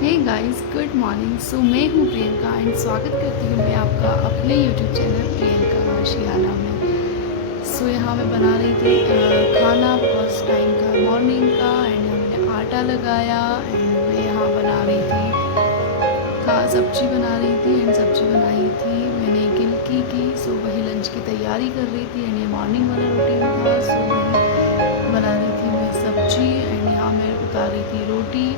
हे guys, good morning. So मैं हूँ Priyanka and स्वागत करती हूँ मैं आपका अपने यूट्यूब चैनल प्रियंका आशियाना में। यहाँ मैं बना रही थी खाना, फर्स्ट टाइम का मॉर्निंग का। एंड यहाँ मैंने आटा लगाया एंड मैं यहाँ बना रही थी सब्जी बना रही थी। एंड सब्जी बनाई थी मैंने गिलकी की। वही लंच की तैयारी कर रही थी एंड ये मॉर्निंग वाला रूटीन था। वही बना रही थी मैं सब्जी एंड यहाँ मैं उतार रही थी रोटी।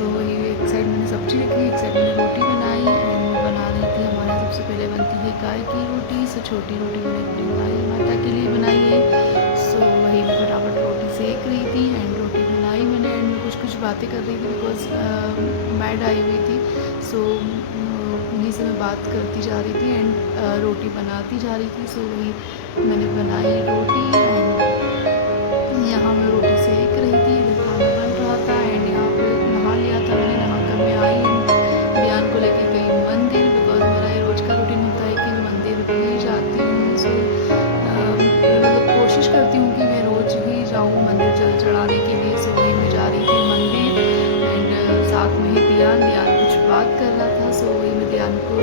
वही एक साइड मैंने सब्जी रखी, एक साइड मैंने रोटी बनाई एंड बना रही थी। हमारे यहाँ सबसे पहले बनती है गाय की रोटी। छोटी रोटी मैंने अपनी गाय माता के लिए बनाई है। वही मैं फटाफट रोटी सेक रही थी एंड रोटी बनाई मैंने। एंड मैं कुछ बातें कर रही थी बिकॉज मैड आई हुई थी। उन्हीं से मैं बात करती जा रही थी एंड रोटी बनाती जा रही थी। वही मैंने बनाई रोटी एंड यहाँ मैं रोटी सेक रही थी, इधर खाना बन रहा था। एंड यहाँ पे नहा लिया था मैंने, नहा कर मैं आई एंड ध्यान को लेके गई मंदिर बिकॉज मेरा ये रोज़ का रूटीन होता है कि मैं मंदिर भी जाती हूँ। मतलब कोशिश करती हूँ कि मैं रोज़ ही जाऊँ मंदिर जल चढ़ाने के लिए। वही मैं जा रही थी मंदिर एंड साथ में ही ध्यान कुछ बात कर रहा था। वही मैं ध्यान को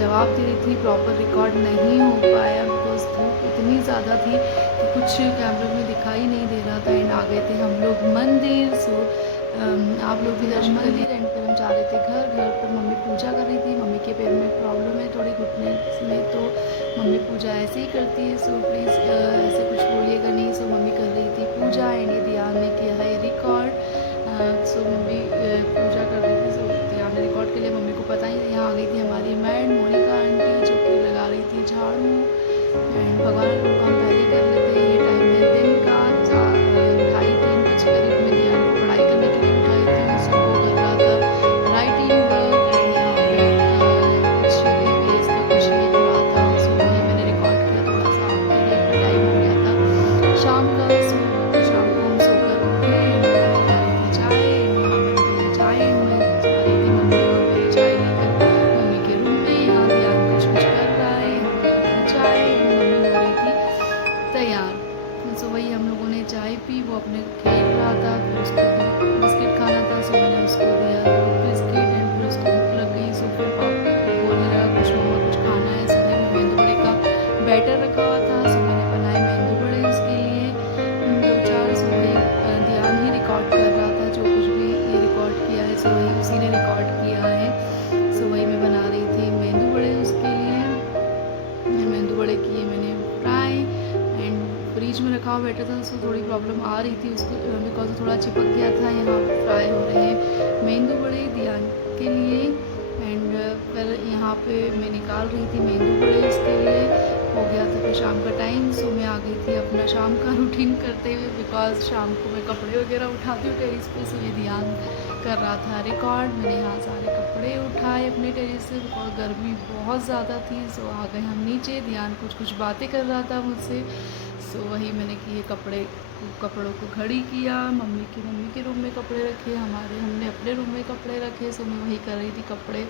जवाब दे रही थी। प्रॉपर रिकॉर्ड नहीं हो पाया बिकॉज धूप इतनी ज़्यादा थी कि कुछ कैमरे में दिखाई नहीं दे रहा था। एंड आ गए थे हम लोग मंदिर। आप लोग भी दर्शन कर लिए। एंड फिर हम जा रहे थे घर पर मम्मी पूजा कर रही थी। मम्मी के पैर में प्रॉब्लम है थोड़ी घुटने में, तो मम्मी पूजा ऐसे ही करती है। प्लीज़ ऐसे कुछ बोलिएगा नहीं। मम्मी कर रही थी पूजा एंड ये ध्यान ने किया है रिकॉर्ड। मम्मी पूजा कर रही थी। ध्यान ने रिकॉर्ड के लिए मम्मी को पता ही नहीं। यहाँ आ गई थी हमारी मैड मोनिका आंटी जो कि लगा रही थी झाड़ू। एंड भगवान को हम पहले कर लेते हैं। ये टाइम है दिन का 2:30-3 बजे करीब में ध्यान को पढ़ाई करने के लिए उठाई थी। वो कर रहा था राइटिंग वर्क एंड यहाँ पे कुछ ईवीएस का कुछ लिख रहा था। वही मैंने रिकॉर्ड किया थोड़ा सा आपके लिए। टाइम हो गया था शाम का। शाम को हम सोकर उठे एंड बना रही थी चाय एंड यहाँ मैं पहले चाय एंड मैं जा रही थी मम्मी और मेरी चाय लेकर मम्मी के रूम में। यहाँ ध्यान कुछ कर रहा है, यहाँ मैं रखी चाय एंड मम्मी हो रही थी तैयार। वही हम लोगों ने चाय पी, वो अपने खेल रहा था। फिर उसको दूध बिस्किट खाना था। मैंने उसको दिया दूध बिस्किट एंड फिर उसको भूख लग गई। फिर पापा बोलने लगा कुछ मम्मा कुछ खाना है। वही मैं मेंदू बड़े का बैटर रखा हुआ था। मैंने बनाए मेंदू बड़े उसके लिए 2-4। वही ध्यान ही रिकॉर्ड कर रहा था जो कुछ भी ये रिकॉर्ड किया है। वही उसी ने रिकॉर्ड किया है। वही मैं बना रही थी मेंदू बड़े उसके लिए। मेंदू बड़े किए मैंने फ्राई एंड फ्रीज में रखा हुआ बैठा था। थोड़ी प्रॉब्लम आ रही थी उसको बिकॉज थोड़ा चिपक गया था। यहाँ फ्राई हो रहे हैं मेंदू बड़े ध्यान के लिए। एंड फिर यहाँ पे मैं निकाल रही थी मेंदू बड़े उसके लिए। हो गया था फिर शाम का टाइम। मैं आ गई थी अपना शाम का रूटीन करते हुए बिकॉज शाम को मैं कपड़े वगैरह उठाती हूँ टेरिस पे। ये ध्यान कर रहा था रिकॉर्ड। मैंने यहाँ सारे कपड़े उठाए अपने टेरिस से बिकॉज गर्मी बहुत ज़्यादा थी। आ गए हम नीचे। ध्यान कुछ बातें कर रहा था मुझसे। वही मैंने किए कपड़ों को घड़ी किया। मम्मी के रूम में कपड़े रखे, हमने अपने रूम में कपड़े रखे। मैं वही कर रही थी कपड़े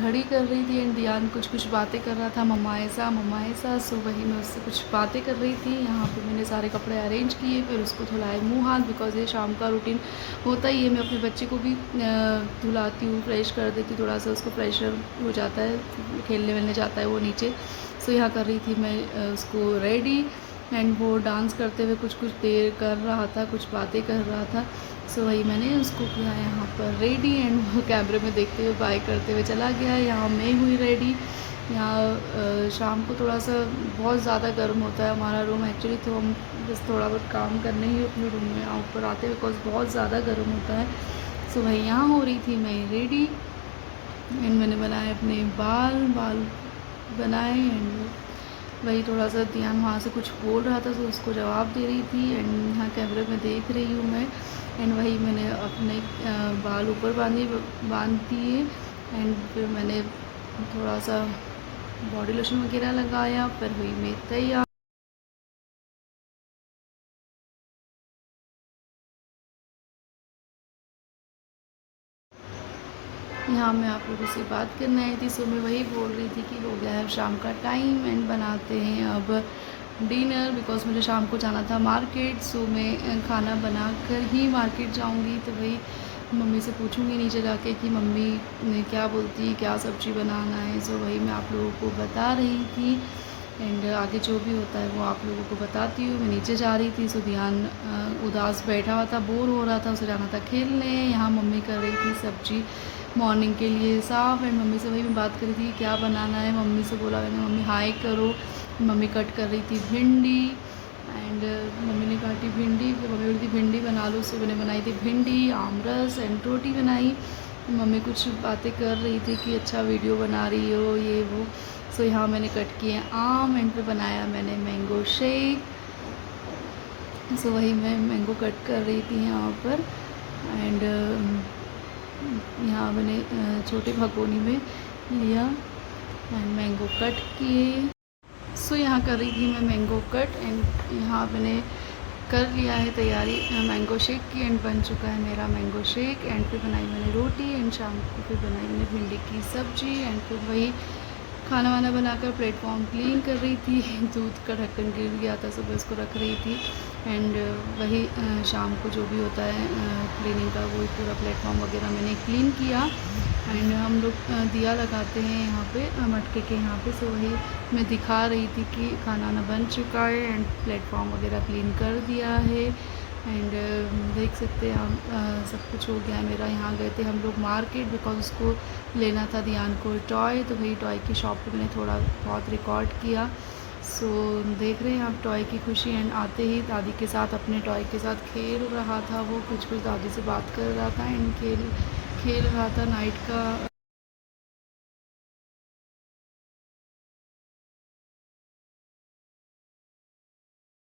घड़ी कर रही थी एंड ध्यान कुछ बातें कर रहा था मम्मा ऐसा। वही मैं उससे कुछ बातें कर रही थी। यहाँ पे मैंने सारे कपड़े अरेंज किए, फिर उसको धुलाए मुँह हाथ बिकॉज ये शाम का रूटीन होता ही है। मैं अपने बच्चे को भी धुलाती हूँ, फ्रेश कर देती हूँ। थोड़ा सा उसको प्रेशर हो जाता है, खेलने वेलने जाता है वो नीचे। यहाँ कर रही थी मैं उसको रेडी एंड वो डांस करते हुए कुछ देर कर रहा था, कुछ बातें कर रहा था। वही मैंने उसको किया यहाँ पर रेडी एंड वो कैमरे में देखते हुए बाय करते हुए चला गया। यहाँ मैं हुई रेडी। यहाँ शाम को थोड़ा सा बहुत ज़्यादा गर्म होता है हमारा रूम एक्चुअली। तो हम बस थोड़ा बहुत काम करने ही अपने रूम में ऊपर आते हैं बिकॉज बहुत ज़्यादा गर्म होता है। वही यहाँ हो रही थी मैं रेडी एंड मैंने बनाए अपने बाल बनाए एंड वही थोड़ा सा ध्यान वहाँ से कुछ बोल रहा था तो उसको जवाब दे रही थी एंड यहाँ कैमरे में देख रही हूँ मैं। एंड वही मैंने अपने बाल ऊपर बांध दिए एंड फिर मैंने थोड़ा सा बॉडी लोशन वगैरह लगाया। फिर हुई मैं तैयार। यहाँ मैं आप लोगों से बात करने आई थी। मैं वही बोल रही थी कि हो गया है शाम का टाइम एंड बनाते हैं अब डिनर बिकॉज मुझे शाम को जाना था मार्केट। मैं खाना बना कर ही मार्केट जाऊँगी। तो वही मम्मी से पूछूंगी नीचे जाके कि मम्मी ने क्या बोलती है, क्या सब्ज़ी बनाना है। सो वही मैं आप लोगों को बता रही थी एंड आगे जो भी होता है वो आप लोगों को बताती हूँ। मैं नीचे जा रही थी, सो ध्यान उदास बैठा हुआ था, बोर हो रहा था, उसे जाना था खेलने। यहाँ मम्मी कर रही थी सब्ज़ी मॉर्निंग के लिए साफ़ एंड मम्मी से वही मैं बात कर रही थी क्या बनाना है। मम्मी से बोला मैंने, मम्मी हाय करो। मम्मी कट कर रही थी भिंडी एंड मम्मी ने काटी भिंडी, फिर मम्मी बोली थी भिंडी बना लो। उससे मैंने बनाई थी भिंडी, आमरस एंड रोटी बनाई। मम्मी कुछ बातें कर रही थी कि अच्छा वीडियो बना रही हो ये वो। सो यहाँ मैंने कट किए आम एंड फिर बनाया मैंने मैंगो शेक। सो वही मैं मैंगो कट कर रही थी यहाँ पर एंड यहाँ मैंने छोटे भगोनी में लिया एंड मैंगो कट किए। सो यहाँ कर रही थी मैं मैंगो कट एंड यहाँ मैंने कर लिया है तैयारी मैंगो शेक की एंड बन चुका है मेरा मैंगो शेक। एंड फिर बनाई मैंने रोटी एंड शाम को फिर बनाई मैंने भिंडी की सब्ज़ी एंड फिर वही खाना वाना बनाकर प्लेटफॉर्म क्लीन कर रही थी। दूध का ढक्कन गिर गया था, सुबह उसको रख रही थी एंड वही शाम को जो भी होता है क्लीनिंग का वही पूरा प्लेटफॉर्म वगैरह मैंने क्लीन किया। एंड हम लोग दिया लगाते हैं यहाँ पे मटके के यहाँ पे। सो वही मैं दिखा रही थी कि खाना वाना बन चुका है एंड प्लेटफॉर्म वगैरह क्लीन कर दिया है एंड देख सकते हैं हम सब कुछ हो गया है मेरा। यहाँ गए थे हम लोग मार्केट बिकॉज उसको लेना था ध्यान को टॉय, तो वही टॉय की शॉप पे मैंने थोड़ा बहुत रिकॉर्ड किया। सो देख रहे हैं आप टॉय की खुशी एंड आते ही दादी के साथ अपने टॉय के साथ खेल रहा था। वो कुछ दादी से बात कर रहा था एंड खेल रहा था नाइट का